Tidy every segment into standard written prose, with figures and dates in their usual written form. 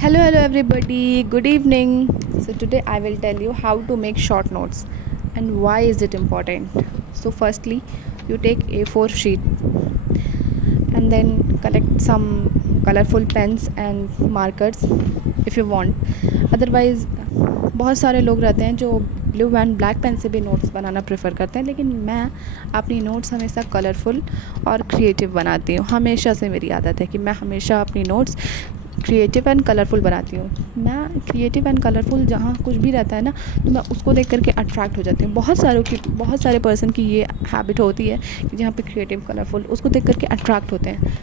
Hello everybody, good evening. So today I will tell you how to make short notes and why is it important. So firstly, you take A4 sheet and then collect some colorful pens and markers if you want. Otherwise बहुत सारे लोग रहते हैं जो blue and black pen से भी notes बनाना prefer करते हैं, लेकिन मैं अपनी नोट्स हमेशा कलरफुल और क्रिएटिव बनाती हूँ. हमेशा से मेरी आदत है कि मैं हमेशा अपनी नोट्स क्रिएटिव एंड कलरफुल बनाती हूँ. मैं क्रिएटिव एंड कलरफुल जहाँ कुछ भी रहता है ना, तो मैं उसको देख करके अट्रैक्ट हो जाती हूँ. बहुत सारे पर्सन की ये हैबिट होती है कि जहाँ पे क्रिएटिव कलरफुल उसको देख करके अट्रैक्ट होते हैं.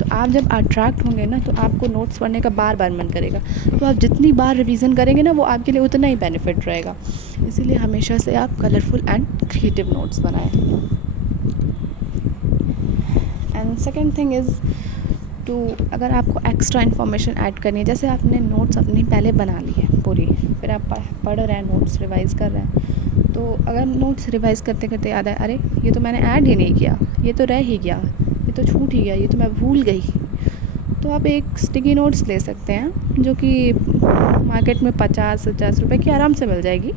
तो आप जब अट्रैक्ट होंगे ना, तो आपको नोट्स पढ़ने का बार बार मन करेगा. तो आप जितनी बार रिवीजन करेंगे ना, वो आपके लिए उतना ही बेनिफिट रहेगा. इसीलिए हमेशा से आप कलरफुल एंड क्रिएटिव नोट्स बनाएं. And second thing is to, अगर आपको एक्स्ट्रा इन्फॉर्मेशन ऐड करनी है, जैसे आपने नोट्स अपनी पहले बना ली है पूरी, फिर आप पढ़ रहे हैं, नोट्स रिवाइज़ कर रहे हैं, तो अगर नोट्स रिवाइज़ करते करते याद है, अरे ये तो मैंने ऐड ही नहीं किया, ये तो रह ही गया, ये तो छूट ही गया, ये तो मैं भूल गई, तो आप एक स्टिकी नोट्स ले सकते हैं जो कि मार्केट में 50-50 रुपए की आराम से मिल जाएगी.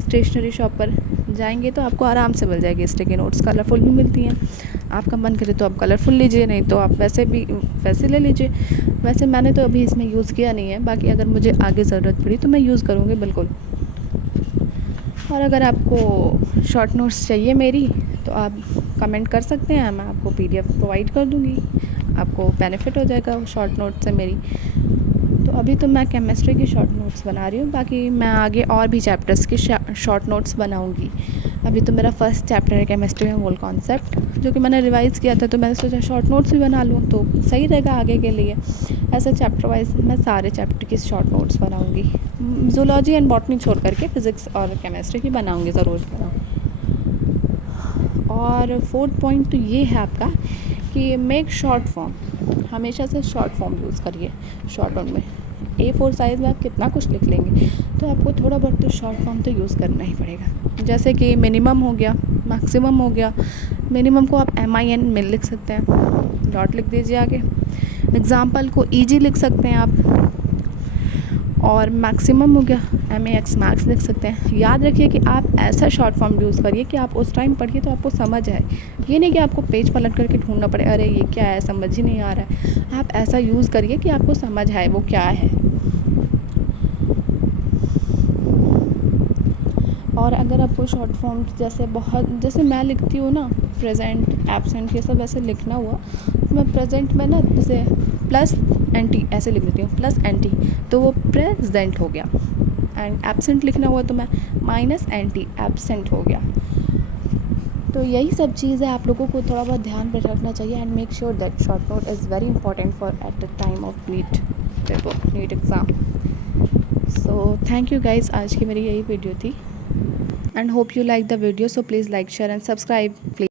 स्टेशनरी शॉप पर जाएंगे तो आपको आराम से मिल जाएगी स्टिकी नोट्स. कलरफुल भी मिलती हैं. आपका मन करे तो आप कलरफुल लीजिए, नहीं तो आप वैसे ले लीजिए. वैसे मैंने तो अभी इसमें यूज़ किया नहीं है, बाकी अगर मुझे आगे ज़रूरत पड़ी तो मैं यूज़ करूँगी बिल्कुल. और अगर आपको शॉर्ट नोट्स चाहिए मेरी, तो आप कमेंट कर सकते हैं, मैं आपको PDF प्रोवाइड कर दूँगी. आपको बेनिफिट हो जाएगा शॉर्ट नोट से मेरी. तो अभी तो मैं केमिस्ट्री की शॉर्ट नोट्स बना रही हूँ, बाकी मैं आगे और भी चैप्टर्स की शॉर्ट नोट्स बनाऊँगी. अभी तो मेरा फर्स्ट चैप्टर है केमिस्ट्री में मोल कॉन्सेप्ट, जो कि मैंने रिवाइज़ किया था, तो मैंने सोचा शॉर्ट नोट्स भी बना लूँ तो सही रहेगा आगे के लिए. ऐसे चैप्टर वाइज मैं सारे चैप्टर की शॉर्ट नोट्स बनाऊँगी. जूलॉजी एंड बॉटनी छोड़ करके फिज़िक्स और केमिस्ट्री की बनाऊँगी, ज़रूर बनाऊँ. और फोर्थ पॉइंट तो ये है आपका कि मेक शॉर्ट फॉर्म. हमेशा से शॉर्ट फॉर्म यूज़ करिए. शॉर्ट फॉर्म में A4 साइज़ में आप कितना कुछ लिख लेंगे, तो आपको थोड़ा बहुत तो शॉर्ट फॉर्म तो यूज़ करना ही पड़ेगा. जैसे कि मिनिमम हो गया, मैक्सिमम हो गया. मिनिमम को आप MIN में लिख सकते हैं, डॉट लिख दीजिए आगे. एग्ज़ाम्पल को EG लिख सकते हैं आप. और मैक्सिमम हो गया MAX मैक्स लिख सकते हैं. याद रखिए कि आप ऐसा शॉर्ट फॉर्म यूज़ करिए कि आप उस टाइम पढ़िए तो आपको समझ आए. ये नहीं कि आपको पेज पलट करके ढूंढना पड़े, अरे ये क्या है, समझ ही नहीं आ रहा है. आप ऐसा यूज़ करिए कि आपको समझ आए वो क्या है. और अगर आपको शॉर्ट फॉर्म जैसे मैं लिखती हूँ ना, प्रेजेंट, एब्सेंट, ये सब ऐसे लिखना हुआ, तो मैं प्रेजेंट में ना जैसे प्लस NT ऐसे लिख देती हूँ, प्लस NT, तो वो प्रेजेंट हो गया. एंड एब्सेंट लिखना हुआ तो मैं -NT एब्सेंट हो गया. तो यही सब चीज़ है, आप लोगों को थोड़ा बहुत ध्यान पर रखना चाहिए. And make sure that short note is very important for at the time of NEET exam. So thank you guys, आज की मेरी यही वीडियो थी. And hope you like the video, so please like, share and subscribe please.